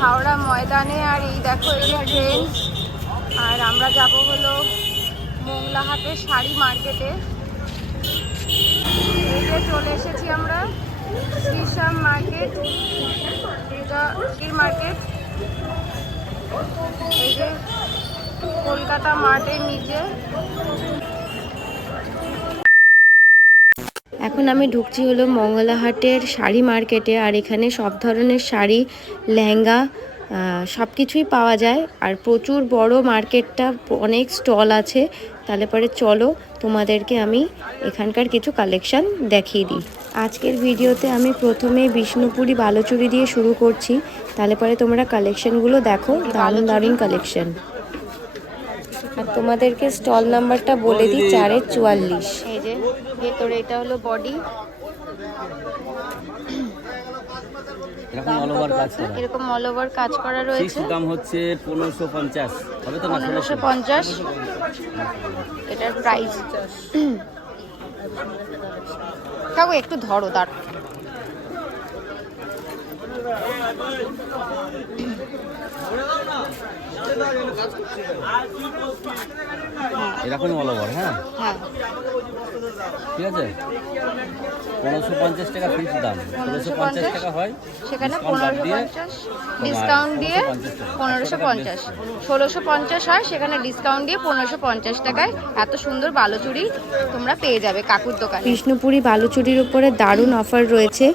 হাওড়া ময়দানে। আর এই দেখো এই ট্রেন। আর আমরা যাব হলো মোংলাহাটের শাড়ি মার্কেটে। এই যে চলে এসেছি আমরা শ্রীশ্যাম মার্কেট, এটা কি মার্কেট, এই যে কলকাতা মার্টের নিচে। এখন আমি ঢুকছি হলো মঙ্গলাহাটের শাড়ি মার্কেটে। আর এখানে সব ধরনের শাড়ি, লেহেঙ্গা সব কিছুই পাওয়া যায়। আর প্রচুর বড় মার্কেটটা, অনেক স্টল আছে। তাহলে পরে চলো তোমাদেরকে আমি এখানকার কিছু কালেকশন দেখিয়ে দিই। আজকের ভিডিওতে আমি প্রথমে বিষ্ণুপুরি বালুচুরি দিয়ে শুরু করছি। তাহলে পরে তোমরা কালেকশনগুলো দেখো, দারুণ দারুণ কালেকশন। আর তোমাদেরকে স্টল নাম্বারটা বলে দিই, 4-44। এই যে ভেতরে এটা হলো বডি, এরকম অল ওভার কাজ করা রয়েছে। দাম হচ্ছে 1550, হবে তো না? 1550 এটার প্রাইস। কাকু একটু ধরো, দাঁড়। এরকমই অল ওভার। হ্যাঁ হ্যাঁ, ঠিক আছে। 1550 টাকা ফিক্স দাম, 1650 টাকা হয়। সেখানে 1550 ডিসকাউন্ট দিয়ে 1550, 1650 হয়। সেখানে ডিসকাউন্ট দিয়ে 1550 টাকায় এত সুন্দর বালুচুরি তোমরা পেয়ে যাবে কাকুর দোকানে। বিষ্ণুপুরি বালুচুরির উপরে দারুণ অফার রয়েছে।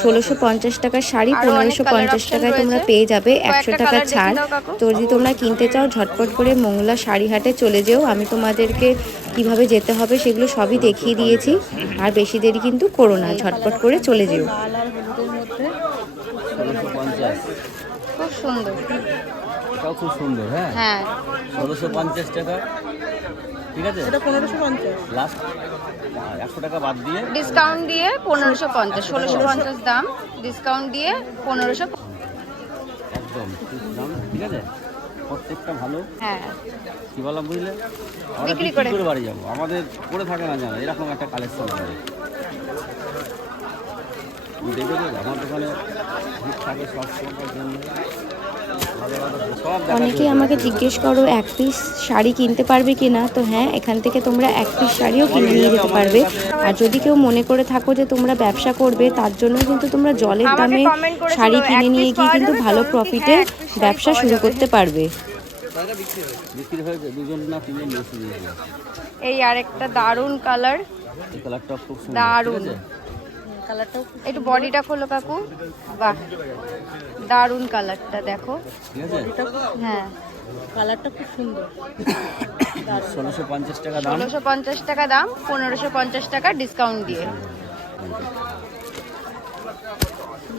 1650 টাকার শাড়ি 1550 টাকায় তোমরা পেয়ে যাবে, 100 টাকা ছাড়। তো যদি তোমরা কিনতে চাও ঝটপট করে মোংলা শাড়িহাটে চলে যেও। আমি তোমাদেরকে কিভাবে যেতে হবে সেগুলো সবই দেখিয়ে দিয়েছি। আর বেশি দেরি কিন্তু করো না, ঝটপট করে চলে যেও। খুব সুন্দর, এটাও খুব সুন্দর। হ্যাঁ হ্যাঁ, 1650 টাকা, ঠিক আছে। এটা 1550 লাস্ট, 100 টাকা বাদ দিয়ে ডিসকাউন্ট দিয়ে 1550, 1650 দাম, ডিসকাউন্ট দিয়ে 1500 একদম দাম, ঠিক আছে। প্রত্যেকটা ভালো। হ্যাঁ, কি বললাম বুঝলে, আমরা বিক্রি করে বাড়ি যাবো, আমাদের করে থাকে না জানো, এরকম একটা কালেকশন করে দেখে দেবে। আমার দোকানে ভিড় থাকে সব সময়ের জন্য। অনেকেই আমাকে জিজ্ঞেস করো 1 পিস শাড়ি কিনতে পারবে কি না। তো হ্যাঁ, এখান থেকে তোমরা 1 পিস শাড়িও কিনে নিয়ে যেতে পারবে। আর যদি কেউ মনে করে থাকো যে তোমরা ব্যবসা করবে, তার জন্য কিন্তু তোমরা জলের দামে শাড়ি কিনে নিয়ে গিয়ে কিন্তু ভালো প্রফিটে ব্যবসা শুরু করতে পারবে। বিক্রি হয়েছে 2 না 3 জন বেশি দিয়েছে। এই আরেকটা দারুণ কালার, এই কালারটা খুব সুন্দর, দারুণ কালারটা। একটু বডিটা খোলো কাকু, বাহ দারুণ কালারটা দেখো, ঠিক আছে। হ্যাঁ কালারটা খুব সুন্দর। 1650 টাকা দাম, 1650 টাকা দাম, 1550 টাকা ডিসকাউন্ট দিয়ে।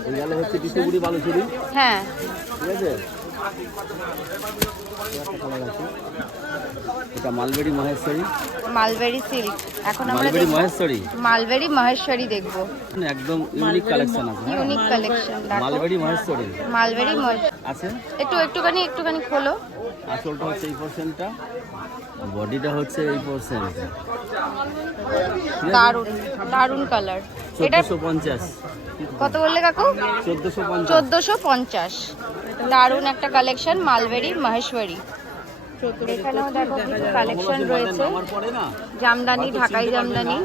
এই গেল হচ্ছে বিষ্ণুপুরি বালুচুরি। হ্যাঁ, ঠিক আছে। এটা মালবেরি মহেশ্বরী, মালবেরি সিল্ক। এখন আমরা মালবেরি মহেশ্বরী, মালবেরি মহেশ্বরী দেখবো। একদম ইউনিক কালেকশন আছে। ইউনিক কালেকশন দেখো, মালবেরি মহেশ্বরী মালবেরি আছে। একটুখানি খোলো। আসলটা হচ্ছে এই পোরশনটা, বডিটা হচ্ছে এই পোরশন। দারুণ দারুণ কালার। এটা 1450। কত বললে কাকু? 1450। 1450। দারুণ একটা কালেকশন, মালবেরি মহেশ্বরী। এখানেও দেখো কিছু কালেকশন রয়েছে, জামদানি, ঢাকাই জামদানি।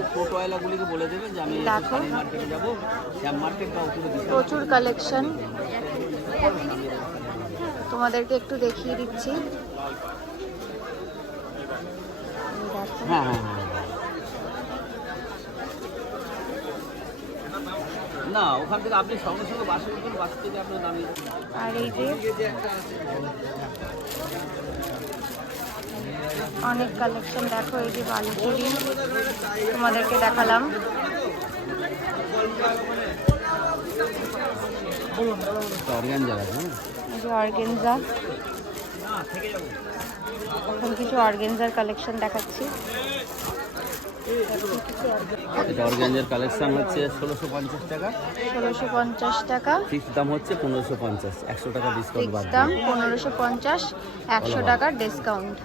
দেখো প্রচুর কালেকশন, তোমাদেরকে একটু দেখিয়ে দিচ্ছি। হ্যাঁ, না ওখান থেকে আপনি সঙ্গে সঙ্গে বাসে উঠবেন, বাস থেকে আপনার নামিয়ে। আর এই যে অনেক কালেকশন দেখো, এই যে বালুচুরি তোমাদেরকে দেখালাম। অর্গানজা আছে, এই যে অর্গানজা, এখন কিছু অর্গানজার কালেকশন দেখাচ্ছি। এটা অর্গানজার কালেকশন হচ্ছে 1650 টাকা, 1650 টাকা। ফিক্স দাম হচ্ছে 1550, 100 টাকা ডিসকাউন্ট ফিক্স বাদ দাম দিয়ে। 1550, 100 টাকার ডিসকাউন্ট।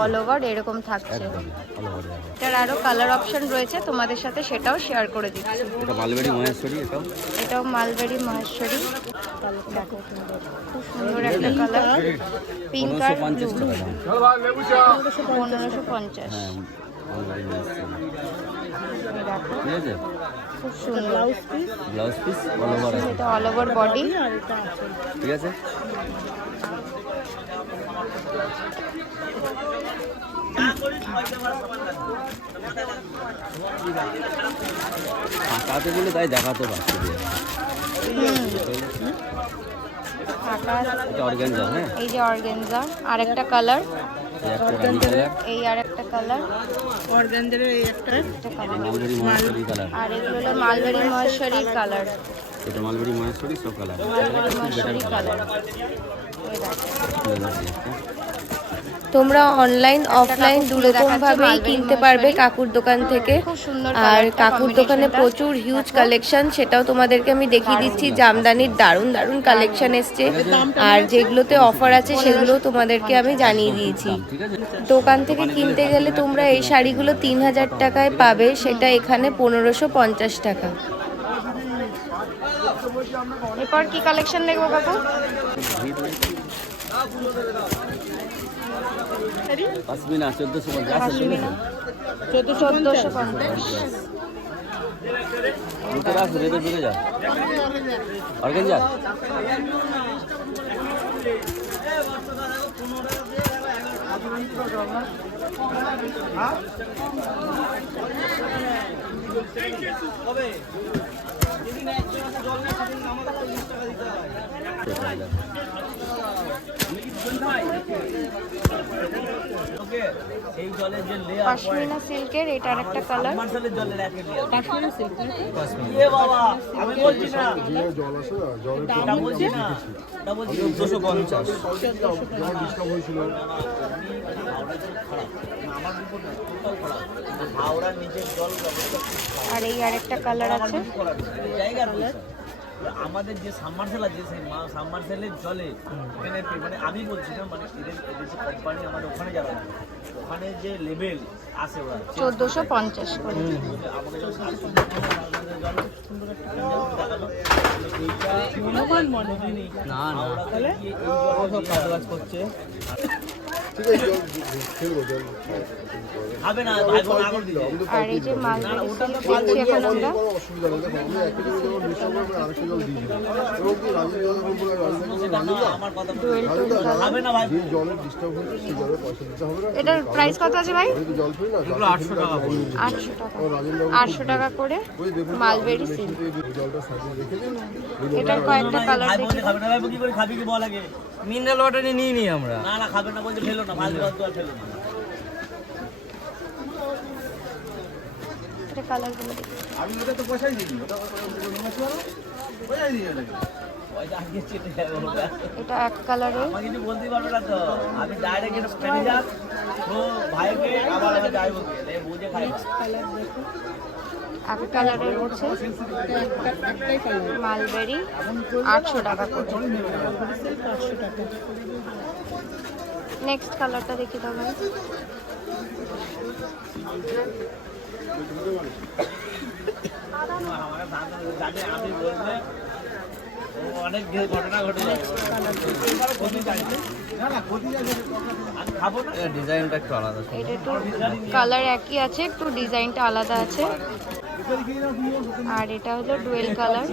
অল ওভার এরকম থাকছে। একদম ভালো হবে। এটার আরো কালার অপশন রয়েছে, তোমাদের সাথে সেটাও শেয়ার করে দিচ্ছি। এটা মালবেরি মহেশ্বরী, এটাও মালবেরি মহেশ্বরী। দেখো খুব সুন্দর একটা কালার, পিঙ্ক আর ব্লু। 1550 টাকা দাম। 1550। হ্যাঁ মালবেরি মহেশ্বরী, দেখো ঠিক আছে। খুব সুন্দর। ব্লাউজ পিস অল ওভার আছে, এটা অল ওভার বডি। ঠিক আছে। ফাঁকাতে বলে তাই দেখাতে পারছি। ফাঁকা। এটা অর্গানজা, হ্যাঁ এই যে অর্গানজা, আরেকটা কালার। এই একটা রানী কালার, এই আরেকটা কালার, অর্গানজার এই একটা একটা কালার। Mulberry Maheshwari colour. আর এগুলো হলো মালবেরি মহেশ্বরীর কালার। এটা মালবেরি মহেশ্বরী সব কালার। Mulberry Maheshwari colour. তোমরা অনলাইন অফলাইন দুরকম ভাবেই কিনতে পারবে কাকুর দোকান থেকে। খুব সুন্দর আর কালারটা, কাকুর দোকানে combination-টা। প্রচুর হিউজ কালেকশন, সেটাও তোমাদেরকে আমি দেখিয়ে দিচ্ছি। জামদানির দারুণ দারুণ কালেকশন এসছে, আর যেগুলোতে অফার আছে সেগুলো তোমাদেরকে আমি জানিয়ে দিয়েছি। ঠিক আছে। দোকান থেকে কিনতে গেলে তোমরা এই শাড়িগুলো 3000 টাকায় পাবে, সেটা এখানে 1550 টাকা। এরপর কি কালেকশন দেখবো কাকু? পাসমিনা 1450 আছে, ঠিক আছে। 1450। ভিতরে আসো, ভেতরে ঢুকে যাও। অর্গানজা পশমিনা সিল্কের এটা আরেকটা কালার। কাশ্মীরি সিল্ক। আর এই আরেকটা কালার আছে। আমাদের যে সাবমার্সেল আছে সেই সাবমার্সেলের জলে এখানে মানে আমি বলছি না, মানে এদের যে কোম্পানি আমাদের ওখানে যারা ওখানে যে লেভেল আসে ওরা 1450 করে। আমাকে যখন সুন্দর না না তাহলে কাজ করছে। হবে না ভাই বোন আগর দিলে আর এই যে মালবেরি সিল্ক দেখছি এখন আমরা। আমার কথা ডুয়েল টোন কালার। হবে না ভাই এটার প্রাইস কত আছে ভাই? 800 টাকা পড়বে। 800 টাকা। 800 টাকা করে মালবেরি সিল্ক। এটার কয়েকটা কালার ভাই বোন দেখি। খাবে না, ভাই বোন কি করে খাবি কি বল আগে? মিনারেল ওয়াটার নিয়ে নিই আমরা। না না খাবে না বলছে ফেলো না, ভালো ভালো আর ফেলো না। এটা কালারগুলো দেখি। আমি ওটা তো পয়সাই দিই, ওটা পয়সাই দিই ওটাকে। পয়সা আগে চেটে যাবে ওটা। এটা এক কালারের। আমাকে কিছু বলতেই পারবে না তো, আমি ডাইরেক্ট এটা ম্যানেজার তো ভাইকে আবার আমি যাই বলতে এই বুঝে খাই এক কালারের হচ্ছে মালবেরি 800 টাকা করে। নেক্সট কালারটা দেখি দাও ভাই। জানে আমি বললে ও অনেক ঘটনা ঘটে যাবে। না না ক্ষতি যাবে, আমি খাবো না। এটা ডিজাইনটা একটু আলাদা। এটা একটু কালার একই আছে, একটু ডিজাইনটা আলাদা আছে। আর এটা হলো ডুয়েল কালার।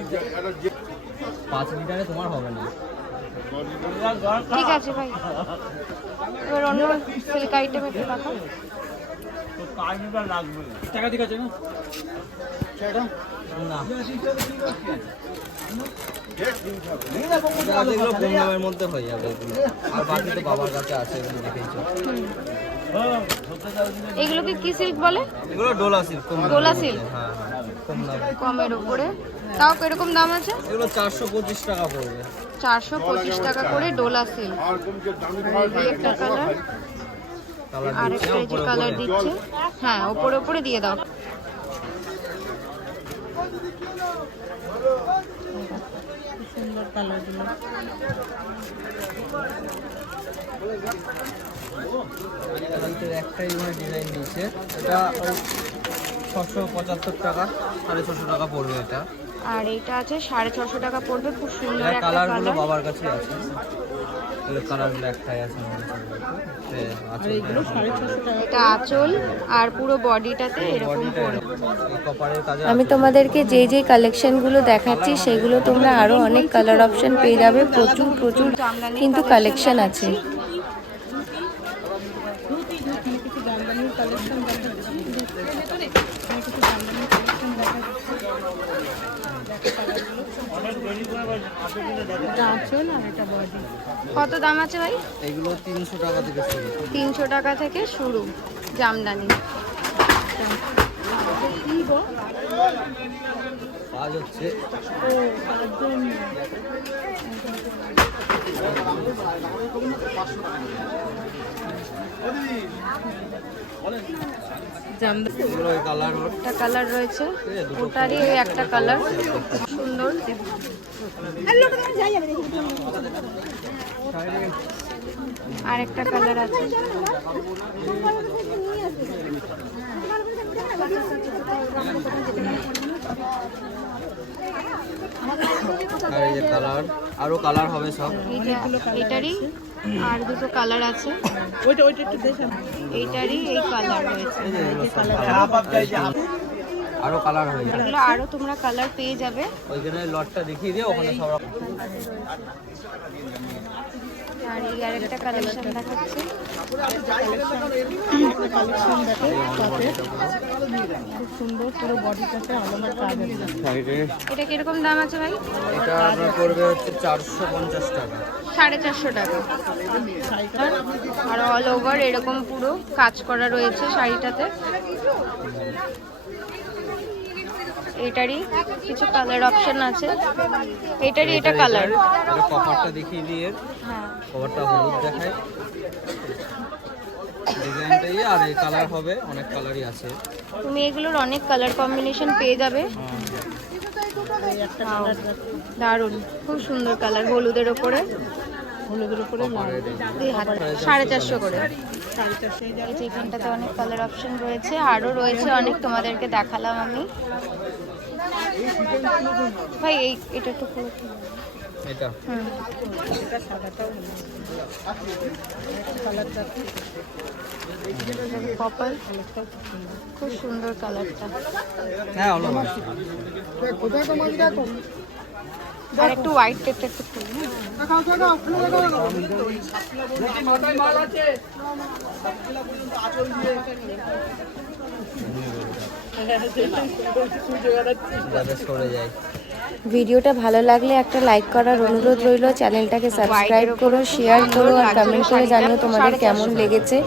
5 লিটারে তোমার হবে না। ঠিক আছে ভাই। এবার অন্য সিল্ক আইটেম একটু দেখো। তো কাজটা লাগবে টাকা ঠিক আছে না সেটা না যেগুলো 15 এর মধ্যে হয়ে যাবে এগুলো। আর বাকি তো বাবার কাছে আছে, এগুলো দেখেইছো। এগুলো কি সিল্ক বলে? এগুলো ডোলা সিল্ক। ডোলা সিল্ক। হ্যাঁ কম দাম। কমের উপরে। তাও কিরকম দাম আছে? এগুলো 425 টাকা পড়বে। 425 টাকা করে ডোলা সিল্ক। এই একটা কালার, আরেকটা এই যে কালার দিচ্ছে। হ্যাঁ, ওপরে ওপরে দিয়ে দাও। সুন্দর কালারগুলো। একটাই মানে ডিজাইন দিয়েছে, এটা ওই 675 টাকা, 650 টাকা পড়বে এটা। আর এইটা আছে 650 টাকা পড়বে, খুব সুন্দর একটা কালারগুলো কালার। বাবার কাছে আছে, কালারগুলো একটাই আছে আমার কাছে। আর এইগুলো 650 টাকা। এটা আঁচল আর পুরো বডিটাতে এরকম পড়বে। কপারের কাজে আমি তোমাদেরকে যে যে কালেকশনগুলো দেখাচ্ছি সেগুলো তোমরা আরও অনেক কালার অপশন পেয়ে যাবে। প্রচুর প্রচুর কিন্তু কালেকশন আছে। কিছু জামদানির কালেকশন দেখাচ্ছি। কিছু জামদানির কালেকশন দেখাচ্ছি। আঁচল আর এটা বডি। কত দাম আছে ভাই? এগুলো 300 টাকা থেকে শুরু। 300 টাকা থেকে শুরু জামদানি। কাজ হচ্ছে এগুলো কালার একটা কালার রয়েছে, ওটারই একটা কালার সুন্দর। আর একটা কালার আছে। আর এই যে কালার, আরো কালার হবে সব। এটারই আর দুটো কালার আছে। ওইটা একটু দেখেন। এইটারই এই কালার রয়েছে। আরো কালার হয়ে যাবে, এগুলো আরো তোমরা কালার পেয়ে যাবে। ওইখানে লটটা দেখিয়ে দিয়ে ওখানে সব রকম। আর এই আরেকটা কালেকশন দেখাচ্ছি। কালেকশন দেখো তাতে খুব সুন্দর পুরো বডিটাতে আলাদা কাজ আছে। সাইডে এটা কিরকম দাম আছে ভাই? এটা আপনার পড়বে হচ্ছে 450 টাকা। 450 টাকা। আর অল ওভার এরকম পুরো কাজ করা রয়েছে শাড়িটাতে। এটারই কিছু কালার অপশন আছে। এটারই এটা কালার। এটা কভারটা দেখিয়ে দিয়ে, হ্যাঁ, কভারটা হলুদ দেখায়, ডিজাইনটাই আর এই কালার হবে, অনেক কালারই আছে। তুমি এগুলোর অনেক কালার কম্বিনেশন পেয়ে যাবে। Wow, দারুণ, খুব সুন্দর কালার, হলুদের ওপরে। হলুদের উপরে লাল। এই হাত 450 করে। 450 এই যে এখানটাতে অনেক কালার অপশন রয়েছে, আরো রয়েছে অনেক, তোমাদেরকে দেখালাম আমি। ভাই এটা একটু পুরো এটা এটা সাদাটাও কালারটা কপাল, খুব সুন্দর কালারটা। হ্যাঁ হলো। আর একটু হোয়াইট টাইপটা একটু ফুল। যাতে সরে যায়। ভিডিওটা ভালো লাগলে একটা লাইক করার অনুরোধ রইল। চ্যানেলটাকে সাবস্ক্রাইব করো, শেয়ার করো আর কমেন্ট করে জানিও তোমাদের কেমন লেগেছে।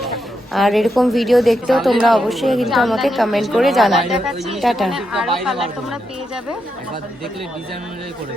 আর এরকম ভিডিও দেখতেও তোমরা অবশ্যই কিন্তু আমাকে কমেন্ট করে জানাবে। টাটা। আরো কালার তোমরা পেয়ে যাবে। একবার দেখলে ডিজাইন অনুযায়ী করে